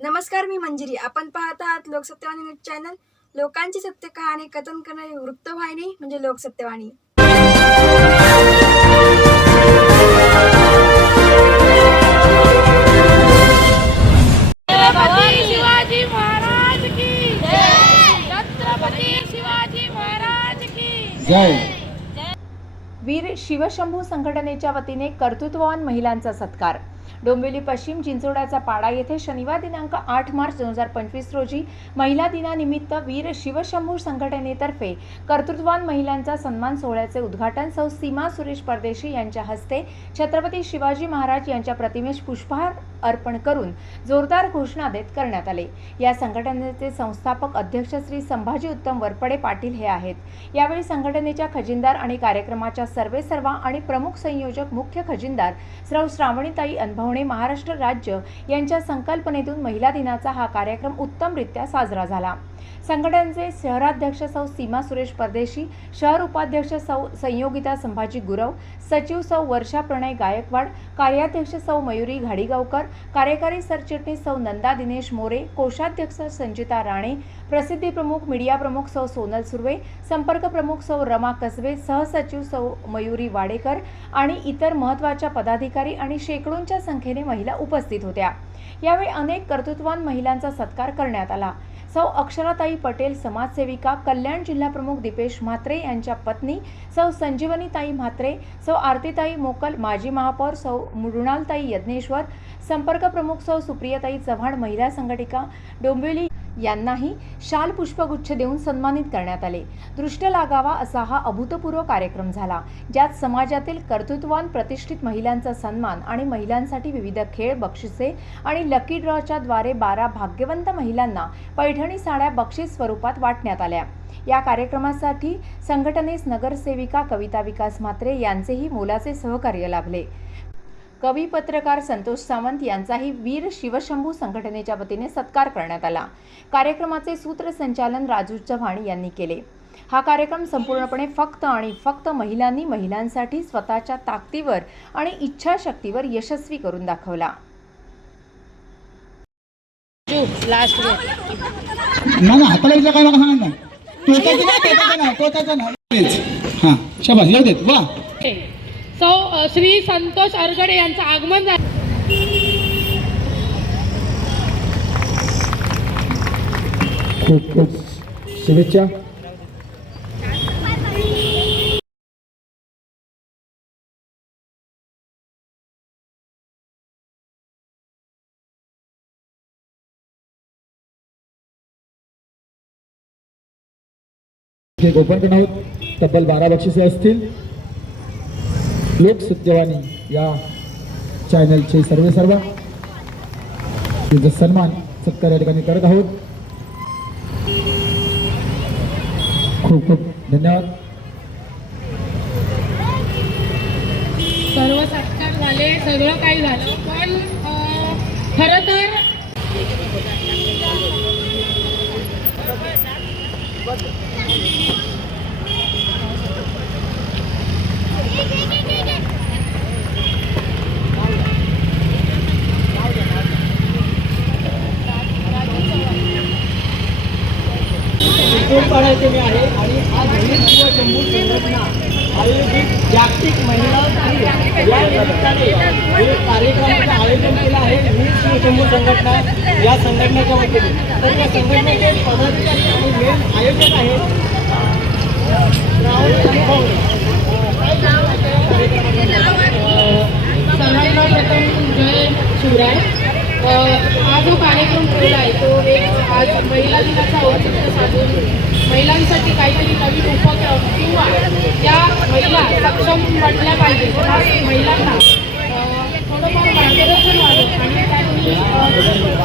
नमस्कार मी मंजिरी. आपण पाहत आहात लोकसत्यवाणी न्यूज चॅनल. लोकांची सत्य कहाणी कथन करणारी वृत्तवाहिनी म्हणजे लोकसत्यवाणी छत्रपती शिवाजी महाराज की छत्रपती शिवाजी महाराज की जय! वीर शिवशंभू संघटनेच्या वतीने कर्तृत्ववान महिलांचा सत्कार. डोंबिवली पश्चिम चिंचोड्याचा पाडा येथे शनिवार दिनांक आठ मार्च दोन हजार पंचवीस रोजी महिला दिनानिमित्त वीर शिवशंभू संघटनेतर्फे कर्तृत्ववान महिलांचा सन्मान सोहळ्याचे उद्घाटन सौ सीमा सुरेश परदेशी यांच्या हस्ते छत्रपती शिवाजी महाराज यांच्या प्रतिमेस पुष्पहार अर्पण करून जोरदार घोषणा देत करण्यात आले. या संघटनेचे संस्थापक अध्यक्ष श्री संभाजी उत्तम वरपडे पाटील हे आहेत. यावेळी संघटनेच्या खजिनदार आणि कार्यक्रमाच्या सर्वेसर्वा आणि प्रमुख संयोजक मुख्य खजिनदार श्रव श्रावणीताई अनभवणे महाराष्ट्र राज्य यांच्या संकल्पनेतून महिला दिनाचा हा कार्यक्रम उत्तमरित्या साजरा झाला. संघटनेचे शहराध्यक्ष सौ सीमा सुरेश परदेशी शहर उपाध्यक्ष सौ संयोगिता संभाजी गुरव सचिव सौ वर्षा प्रणय गायकवाड कार्याध्यक्ष सौ मयुरी घाडीगावकर कार्यकारी सरचिटणीस सौ नंदा दिनेश मोरे कोषाध्यक्ष संजिता राणे प्रसिद्धी प्रमुख मीडिया प्रमुख सौ सोनल सुर्वे संपर्क प्रमुख सौ रमा कसबे सहसचिव सौ मयुरी वाडेकर आणि इतर महत्त्वाच्या पदाधिकारी आणि शेकडोंच्या संख्येने महिला उपस्थित होत्या. यावेळी अनेक कर्तृत्ववान महिलांचा सत्कार करण्यात आला. सौ अक्षराताई पटेल समाजसेविका कल्याण जिल्हाप्रमुख दीपेश म्हात्रे यांच्या पत्नी सौ संजीवनीताई म्हात्रे सौ आरतीताई मोकल माजी महापौर सौ मृणालताई यज्ञेश्वर संपर्क प्रमुख सौ सुप्रियाताई चव्हाण महिला संघटिका डोंबिवली यांनाही शाल पुष्पगुच्छ देऊन सन्मानित करण्यात आले. दृष्ट लागावा असा हा अभूतपूर्व कार्यक्रम झाला ज्यात समाजातील कर्तृत्ववान प्रतिष्ठित महिलांचा सन्मान आणि महिलांसाठी विविध खेळ बक्षिसे आणि लकी ड्रॉच्या द्वारे बारा भाग्यवंत महिलांना पैठणी साड्या बक्षीस स्वरूपात वाटण्यात आल्या. या कार्यक्रमासाठी संघटनेस नगरसेविका कविता विकास म्हात्रे यांचेही मोलाचे सहकार्य लाभले. कवी पत्रकार संतोष सावंत यांचाही वीर शिवशंभू संघटनेच्या वतीने सत्कार करण्यात आला. कार्यक्रमाचे सूत्रसंचालन राजू चव्हाण यांनी केले. हा कार्यक्रम संपूर्णपणे फक्त आणि फक्त महिलांनी महिलांसाठी स्वतःच्या ताकदीवर आणि इच्छाशक्तीवर यशस्वी करून दाखवला. हाताला सौ श्री संतोष अरगडे यांचं आगमन झालं. खूप खूप शुभेच्छा. हे करणार आहोत तब्बल बारा बक्षिसे असतील. लोक या चॅनलचे सर्वे सर्व. त्यांचा सन्मान सत्कार या ठिकाणी करत आहोत. खूप खूप धन्यवाद. सर्व सत्कार झाले सगळं काही झालं पण खर खरं तर पाडायचे मी आहे आणि आज वीर शिव शंभू संघटना आयोजित जागतिक महिला दिन. या निमित्ताने हे कार्यक्रमाचं आयोजन केलं आहे. वीर शिव संघटना या संघटनेच्या वतीने. तर या संघटनेचे पदाधिकारी आणि मेन आयोजक आहेत सर्वांना प्रथम जय शिवराय. हा जो कार्यक्रम ठेवला आहे तो एक आज महिला दिनाचा औचित्य साधून महिलांसाठी काहीतरी नवीन उपक्रम किंवा त्या महिला सक्षम बनल्या पाहिजे. त्या महिलांना थोडंफार मार्गदर्शन व्हावं आणि त्यांनी अ,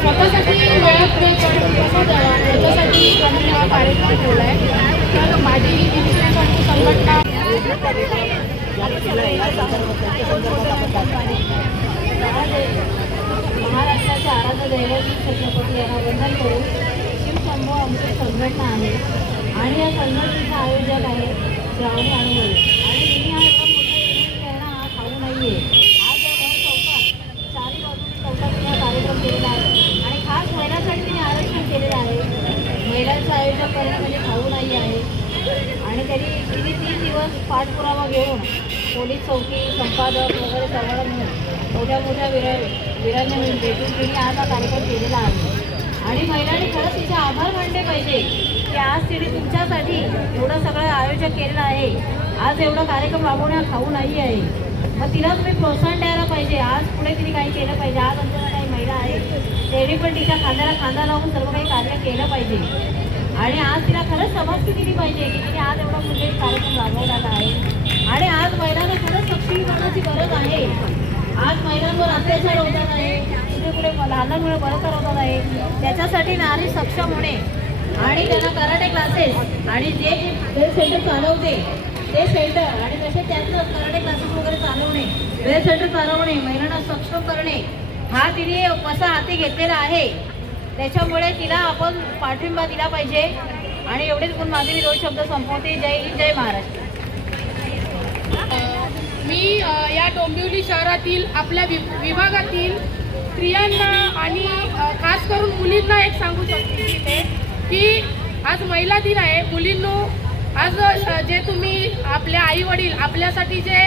स्वतःसाठी वेळात वेळ काढून कसा द्यावा याच्यासाठी आम्ही हा कार्यक्रम ठेवला आहे तर माझी ही संघटना महाराष्ट्राच्या आराध्य दैवत छत्रपती यांना वंदन करून शिवशंभू आमची संघटना आहे. आणि या संघटनेचा आयोजक आहे श्रावणी अनुभव आणि मी हा एवढा मोठा इव्हेंट आहे ना हा खाऊ नाही आहे आज या वन चौकात चारही बाजूने चौकात मी हा कार्यक्रम केलेला आहे. आणि खास महिलांसाठी मी आरक्षण केलेलं आहे. महिलांचं आयोजन करणं म्हणजे खाऊ नाही आहे. आणि त्यांनी किती तीन दिवस पाठपुरावा घेऊन पोलीस चौकी संपादक वगैरे सगळं म्हणून मोठ्या मोठ्या विरा वीरांना भेटून तिने आज हा कार्यक्रम केलेला आहे. आणि महिलांनी खरंच तिचे आभार मानले पाहिजे. आज तिने तुमच्यासाठी एवढं सगळं आयोजन केलेलं आहे. आज एवढा कार्यक्रम राबवण्या खाऊ नाही आहे. मग तिला तुम्ही प्रोत्साहन द्यायला पाहिजे. आज पुढे तिने काही केलं पाहिजे. आज आमच्या काही महिला आहे. त्यांनी पण तिच्या खांद्याला खांदा लावून सर्व काही कार्य केलं पाहिजे. आणि आज तिला खरंच समजती दिली पाहिजे की तिने आज एवढा म्हणजे कार्यक्रम राबवलेला आहे. आणि आज महिलांना खरंच सक्षमीकरणाची गरज आहे. आज महिलांवर अत्याचार होतात आहे कुठे कुठे लहानांमुळे लहान मुलं बलात्कार होतात आहे त्याच्यासाठी नारी सक्षम होणे आणि त्यांना कराटे क्लासेस आणि जे जे सेंटर चालवते ते सेंटर आणि तसे त्यातलं कराटे क्लासेस वगैरे चालवणे वेळ सेंटर चालवणे महिलांना सक्षम करणे हा तिने कसा हाती घेतलेला आहे त्याच्यामुळे तिला आपण पाठिंबा दिला पाहिजे. आणि एवढेच गुण माझे मी दोन शब्द संपवते. जय हिंद जय महाराष्ट्र. मी या डोंबिवली शहरातील आपल्या वि विभागातील स्त्रियांना आणि खास करून मुलींना एक सांगू शकते. ते की आज महिला दिन आहे. मुलींनो आज जे तुम्ही आपले आई वडील आपल्यासाठी जे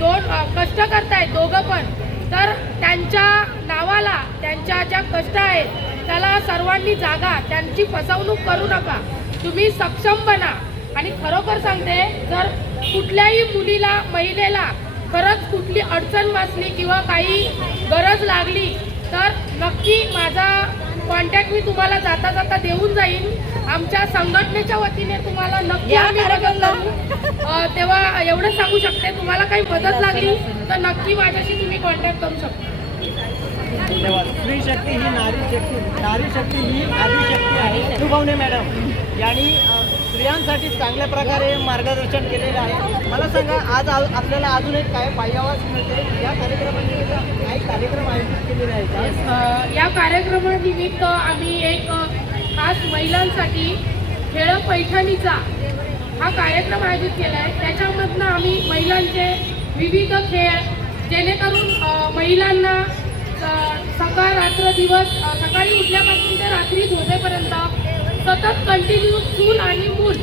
दोन कष्ट करतायत दोघं पण तर त्यांच्या नावाला त्यांच्या ज्या कष्ट आहेत त्याला सर्वांनी जागा त्यांची फसवणूक करू नका. तुम्ही सक्षम बना. आणि खरोखर सांगते जर कुठल्याही मुलीला महिलेला खरंच कुठली अडचण वाचली किंवा काही गरज लागली तर नक्की माझा कॉन्टॅक्ट मी तुम्हाला जाता जाता देऊन जाईन. आमच्या संघटनेच्या वतीने तुम्हाला नक्की आम्ही मदत. करू. तेव्हा एवढंच सांगू शकते तुम्हाला काही मदत लागली तर नक्की माझ्याशी तुम्ही कॉन्टॅक्ट करू शकता. धन्यवाद स्त्री शक्ती ही नारी शक्ती नारी शक्ती ही आदिशक्ती आहे. अनुभवणे मॅडम. यांनी स्त्रियांसाठी चांगल्या प्रकारे मार्गदर्शन केलेलं आहे. मला सांगा आज आपल्याला अजून एक काय पायावास मिळते या कार्यक्रमानिमित्त काही कार्यक्रम आयोजित केलेले आहेत या कार्यक्रमानिमित्त आम्ही एक खास महिलांसाठी खेळ पैठणीचा हा कार्यक्रम आयोजित केला आहे त्याच्यामधनं आम्ही महिलांचे विविध खेळ जेणेकरून महिलांना सकाळ रात्र दिवस सकाळी उठल्यापासून ते रात्री झोपेपर्यंत सतत कंटिन्यू चूल आणि मूल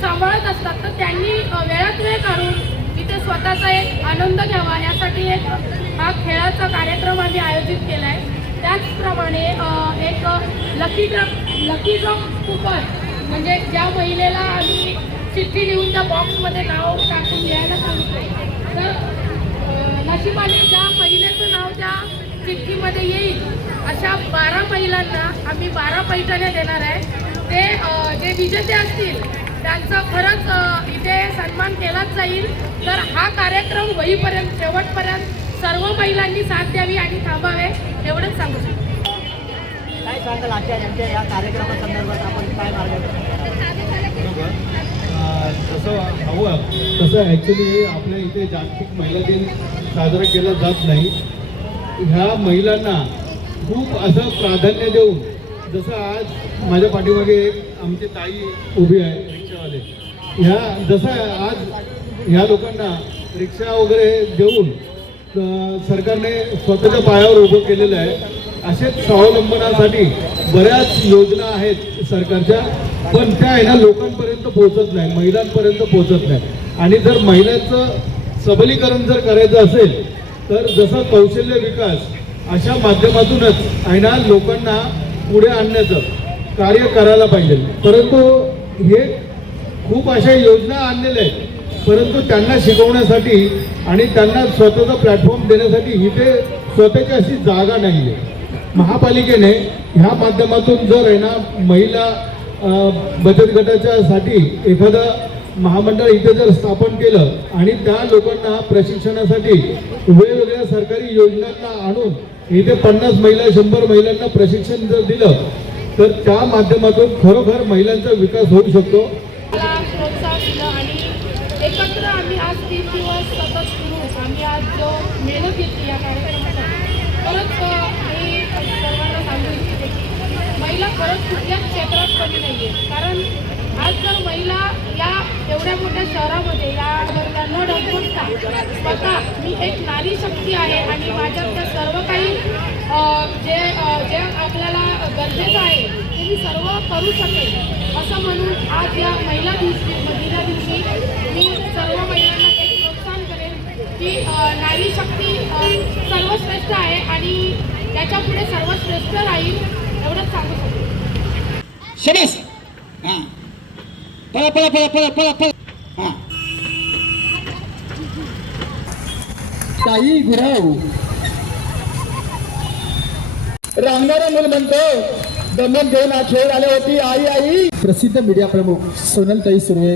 सांभाळत असतात. तर त्यांनी वेळात वेळ काढून इथे स्वतःचा एक आनंद घ्यावा यासाठी एक हा खेळाचा कार्यक्रम आम्ही आयोजित केला आहे त्याचप्रमाणे एक lucky drum lucky drum coupon म्हणजे ज्या महिलेला आम्ही चिठ्ठी लिहून त्या बॉक्समध्ये नाव टाकून लिहायला सांगितलं तर नशिबाने ज्या महिलेचं नाव त्या चिठ्ठीमध्ये येईल अशा बारा महिलांना आम्ही बारा पैठण्या देणार आहे. ते जे विजेते असतील त्यांचा खरंच इथे सन्मान केलाच जाईल. तर हा कार्यक्रम होईपर्यंत शेवटपर्यंत सर्व महिलांनी साथ द्यावी आणि थांबावे एवढंच सांगू शकतो. काय सांगाल आजच्या यांच्या या कार्यक्रमासंदर्भात आपण काय अं, जसं हवं. तसं ॲक्च्युली आपल्या इथे जागतिक महिला दिन साजरा केला जात नाही. ह्या महिलांना खूप असं प्राधान्य देऊन जसं आज माझ्या पाठीमागे एक आमची ताई उभी आहे रिक्षावाले. ह्या जसं आज ह्या लोकांना रिक्षा वगैरे देऊन सरकारने स्वतःच्या पायावर उभं केलेलं आहे असेच स्वावलंबनासाठी बऱ्याच योजना आहेत सरकारच्या पण त्या आहे ना लोकांपर्यंत पोहोचत नाही महिलांपर्यंत पोहोचत नाही. आणि जर महिलांचं सबलीकरण जर करायचं असेल तर जसं कौशल्य विकास अशा माध्यमातूनच आहे ना लोकांना पुढे आणण्याचं कार्य करायला पाहिजे. परंतु हे खूप अशा योजना आणलेल्या आहेत. परंतु त्यांना शिकवण्यासाठी आणि त्यांना स्वतःचा प्लॅटफॉर्म देण्यासाठी इथे स्वतःची अशी जागा नाही आहे महापालिकेने ह्या माध्यमातून जर आहे ना महिला बचत गटाच्यासाठी एखादं महामंडळ इथे जर स्थापन केलं आणि त्या लोकांना प्रशिक्षणासाठी वेगवेगळ्या सरकारी योजनांना आणून इथे पन्नास महिला शंभर महिलांना प्रशिक्षण जर दिलं तर त्या माध्यमातून खरोखर महिलांचा विकास होऊ शकतो. प्रोत्साहन दिलं आणि एकत्र आम्ही आज तीन दिवस सतत आम्ही आज जो मेहनत घेतली या कार्यक्रमासाठी खरंच मी सर्वांना सांगू इच्छिते की महिला खरंच कुठल्याच क्षेत्रात कमी नाही आहे कारण आज जर महिला या एवढ्या मोठ्या शहरामध्ये या स्वतः मी एक नारी शक्ती आहे आणि माझ्यातलं सर्व काही जे जे आपल्याला गरजेचं आहे ते मी सर्व करू शकेल असं म्हणून आज या महिला दिवशी महिला दिवशी मी सर्व महिलांना एक प्रोत्साहन करेन की नारी शक्ती सर्वश्रेष्ठ आहे आणि त्याच्या पुढे सर्वश्रेष्ठ राहील एवढंच सांगू शकतो. शबास पळा पळा पळा पळा पळा पळा. काही गुराव रांगणारा मूल म्हणतो दमन घेऊन हा खेळ आले होती आई आई. प्रसिद्ध मीडिया प्रमुख सोनलताई सुर्वे.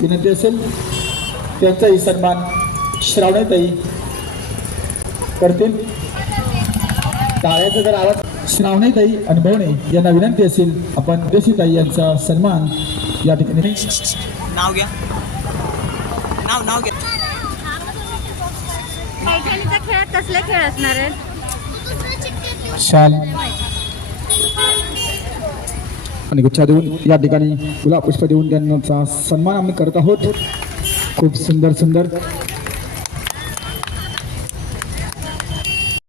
विनंती असेल त्यांचाही सन्मान श्रावणताई करतील. टाळ्याचा जर आवाज श्रावणीताई अनुभवणे यांना विनंती असेल आपण देशीताई यांचा सन्मान या ठिकाणी नाव घ्या. नाव नाव घ्या. पैठणीचा खेळ कसले खेळ असणार आहेत? शाल. आणि गुच्छा देऊन या ठिकाणी गुलाब पुष्प देऊन त्यांचा सन्मान आम्ही करत आहोत. खूप सुंदर सुंदर.